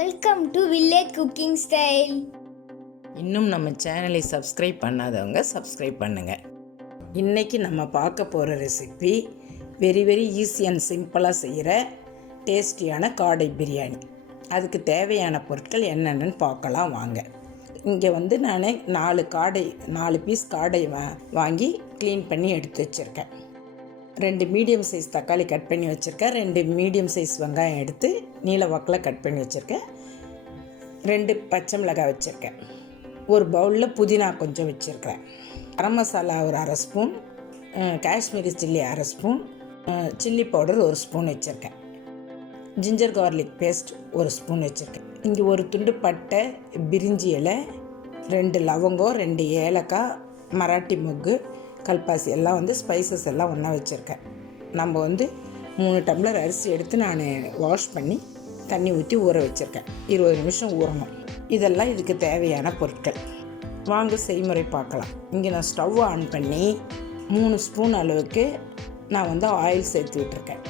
Welcome to village cooking style. இன்னும் நம்ம சேனலை சப்ஸ்கிரைப் பண்ணாதவங்க சப்ஸ்கிரைப் பண்ணுங்கள். இன்றைக்கி நம்ம பார்க்க போகிற ரெசிபி வெரி ஈஸி அண்ட் சிம்பிளாக செய்கிற டேஸ்டியான காடை பிரியாணி. அதுக்கு தேவையான பொருட்கள் என்னென்னு பார்க்கலாம் வாங்க. இங்கே நான் 4 பீஸ் காடை வாங்கி க்ளீன் பண்ணி எடுத்து வச்சுருக்கேன். 2 மீடியம் சைஸ் தக்காளி கட் பண்ணி வச்சுருக்கேன். 2 மீடியம் சைஸ் வெங்காயம் எடுத்து நீல வாக்கில் கட் பண்ணி வச்சுருக்கேன். 2 பச்சை மிளகாய் வச்சுருக்கேன். ஒரு பவுலில் புதினா கொஞ்சம் வச்சுருக்கிறேன். கரம் மசாலா ஒரு அரை ஸ்பூன், காஷ்மீரி சில்லி அரை ஸ்பூன், சில்லி பவுடர் 1 ஸ்பூன் வச்சுருக்கேன். ஜிஞ்சர் கார்லிக் பேஸ்ட் 1 ஸ்பூன் வச்சுருக்கேன். இங்கே ஒரு துண்டு பட்டை, பிரிஞ்சி இலை, 2 லவங்கம், 2 ஏலக்காய், மராட்டி மொக்கு, கல்பாசி எல்லாம் ஸ்பைசஸ் எல்லாம் ஒன்றா வச்சுருக்கேன். நம்ம 3 டம்ளர் அரிசி எடுத்து நான் வாஷ் பண்ணி தண்ணி ஊற்றி ஊற வச்சுருக்கேன். 20 நிமிஷம் ஊறணும். இதெல்லாம் இதுக்கு தேவையான பொருட்கள். வாங்க செய்முறை பார்க்கலாம். இங்கே நான் ஸ்டவ் ஆன் பண்ணி 3 ஸ்பூன் அளவுக்கு நான் ஆயில் சேர்த்து விட்டுருக்கேன்.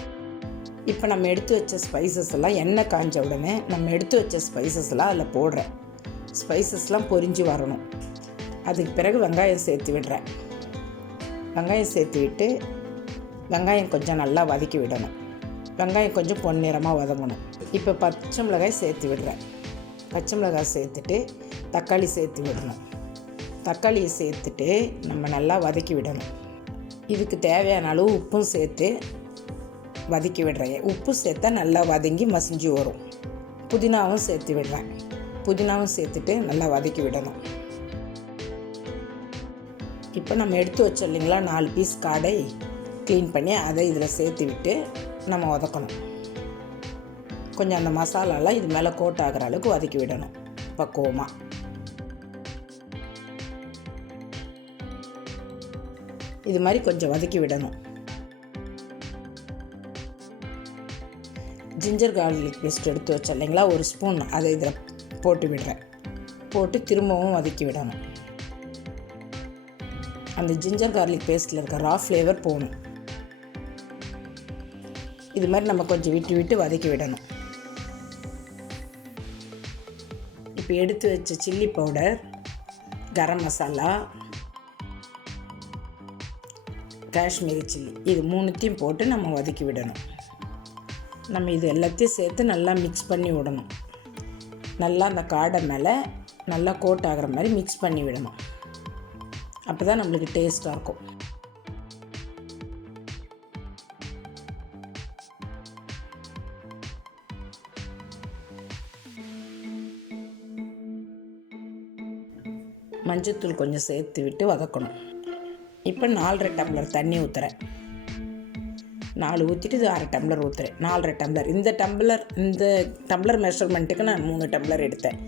இப்போ நம்ம எடுத்து வச்ச ஸ்பைசஸ் எல்லாம் எண்ணெய் காஞ்ச உடனே நம்ம எடுத்து வச்ச ஸ்பைசஸ் எல்லாம் அதில் போடுறேன். ஸ்பைசஸ்லாம் பொரிஞ்சு வரணும். அதுக்கு பிறகு வெங்காயம் சேர்த்து விடுறேன். வெங்காயம் சேர்த்து விட்டு வெங்காயம் கொஞ்சம் நல்லா வதக்கி விடணும். வெங்காயம் கொஞ்சம் பொன்னிறமாக வதங்கணும். இப்போ பச்சை மிளகாய் சேர்த்து விடுறேன். பச்சை மிளகாய் சேர்த்துட்டு தக்காளி சேர்த்து விடணும். தக்காளியை சேர்த்துட்டு நம்ம நல்லா வதக்கி விடணும். இதுக்கு தேவையான அளவு உப்பும் சேர்த்து வதக்கி விடுறேன். உப்பு சேர்த்தா நல்லா வதங்கி மசிஞ்சு வரும். புதினாவும் சேர்த்து விடுறேன். புதினாவும் சேர்த்துட்டு நல்லா வதக்கி விடணும். இப்போ நம்ம எடுத்து வச்சோம் இல்லைங்களா 4 பீஸ் காடை க்ளீன் பண்ணி அதை இதில் சேர்த்து விட்டு நம்ம வதக்கணும். கொஞ்சம் அந்த மசாலாலாம் இது மேலே கோட் ஆகிற அளவுக்கு வதக்கி விடணும் பக்குவமாக. இது மாதிரி கொஞ்சம் வதக்கி விடணும். ஜிஞ்சர் கார்லிக் பேஸ்ட் எடுத்து வச்சோம் இல்லைங்களா 1 ஸ்பூன், அதை இதில் போட்டு விடுறேன். போட்டு திரும்பவும் வதக்கி விடணும். அந்த ஜிஞ்சர் கார்லிக் பேஸ்ட்டில் இருக்க ரா ஃப்ளேவர் போகணும். இது மாதிரி நம்ம கொஞ்சம் விட்டு வதக்கி விடணும். இப்போ எடுத்து வச்ச chilli powder, garam masala, Kashmiri chilli, இது 3த்தையும் போட்டு நம்ம வதக்கி விடணும். நம்ம இது எல்லாத்தையும் சேர்த்து நல்லா மிக்ஸ் பண்ணி விடணும். நல்லா அந்த காடை மேலே நல்லா கோட் ஆகிற மாதிரி மிக்ஸ் பண்ணி விடணும். அப்போ தான் நம்மளுக்கு டேஸ்ட்டாக இருக்கும். மஞ்சத்தூள் கொஞ்சம் சேர்த்து விட்டு வதக்கணும். இப்போ 4.5 டம்ளர் தண்ணி ஊற்றுறேன். 4 ஊற்றிட்டு இது 1/2 டம்ளர் ஊற்றுறேன். 4.5 டம்ளர். இந்த டம்ளர் மெஷர்மெண்ட்டுக்கு நான் 3 டம்ளர் எடுத்தேன்.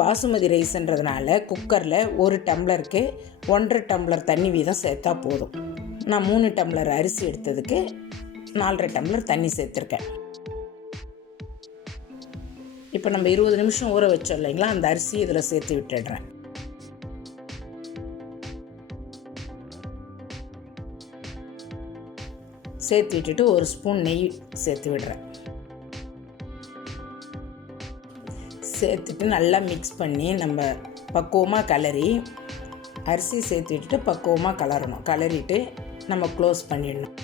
பாசுமதி ரைஸ்ன்றதுனால குக்கரில் 1 டம்ளருக்கு 1.5 டம்ளர் தண்ணி வீதம் சேர்த்தா போதும். நான் 3 டம்ளர் அரிசி எடுத்ததுக்கு 4.5 டம்ளர் தண்ணி சேர்த்துருக்கேன். இப்போ நம்ம 20 நிமிஷம் ஊற வச்சோம் இல்லைங்களா, அந்த அரிசி இதில் சேர்த்து விட்டுடுறேன். சேர்த்து விட்டுட்டு 1 ஸ்பூன் நெய் சேர்த்து விடுறேன். சேர்த்துட்டு நல்லா மிக்ஸ் பண்ணி நம்ம பக்குவமாக கிளறி அரிசி சேர்த்து விட்டுட்டு பக்குவமாக கிளறணும். கிளறிட்டு நம்ம க்ளோஸ் பண்ணிடணும்.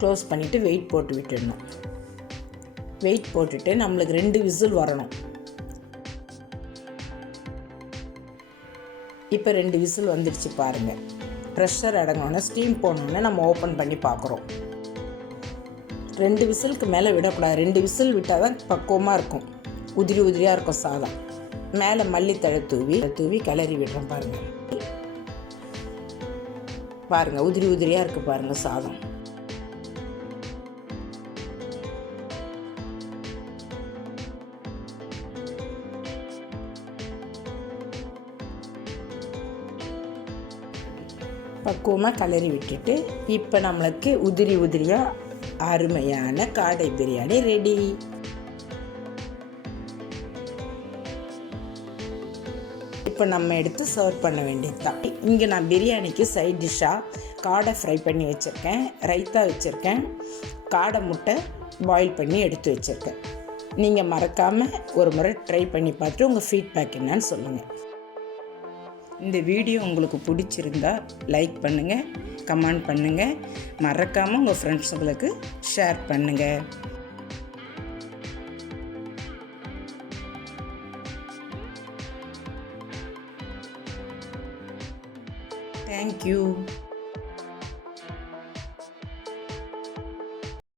க்ளோஸ் பண்ணிவிட்டு வெயிட் போட்டு விட்டுடணும். வெயிட் போட்டுட்டு நம்மளுக்கு 2 விசில் வரணும். இப்போ 2 விசில் வந்துடுச்சு பாருங்கள். ப்ரெஷர் அடங்கினோன்னே ஸ்டீம் போனோன்னே நம்ம ஓப்பன் பண்ணி பார்க்குறோம். 2 விசிலுக்கு மேலே விடக்கூடாது. 2 விசில் விட்டால் தான் பக்குவமாக இருக்கும். உதிரியாக இருக்கும் சாதம். மேலே மல்லித்தழை தூவி கிளறி விடுறோம் பாருங்கள் உதிரியாக இருக்குது பாருங்கள் சாதம். பக்குவமாக கிளறி விட்டுட்டு இப்போ நம்மளுக்கு உதிரியாக அருமையான காடை பிரியாணி ரெடி. இப்போ நம்ம எடுத்து சர்வ் பண்ண வேண்டியது தான். இங்கே நான் பிரியாணிக்கு சைட் டிஷ்ஷாக காடை ஃப்ரை பண்ணி வச்சுருக்கேன், ரைத்தா வச்சுருக்கேன், காடை முட்டை பாயில் பண்ணி எடுத்து வச்சுருக்கேன். நீங்கள் மறக்காமல் ஒரு முறை ட்ரை பண்ணி பார்த்துட்டு உங்கள் ஃபீட்பேக் என்னன்னு சொல்லுங்கள். இந்த வீடியோ உங்களுக்கு பிடிச்சிருந்தா லைக் பண்ணுங்கள், கமெண்ட் பண்ணுங்கள், மறக்காமல் உங்கள் ஃப்ரெண்ட்ஸுங்களுக்கு ஷேர் பண்ணுங்கள். Thank you.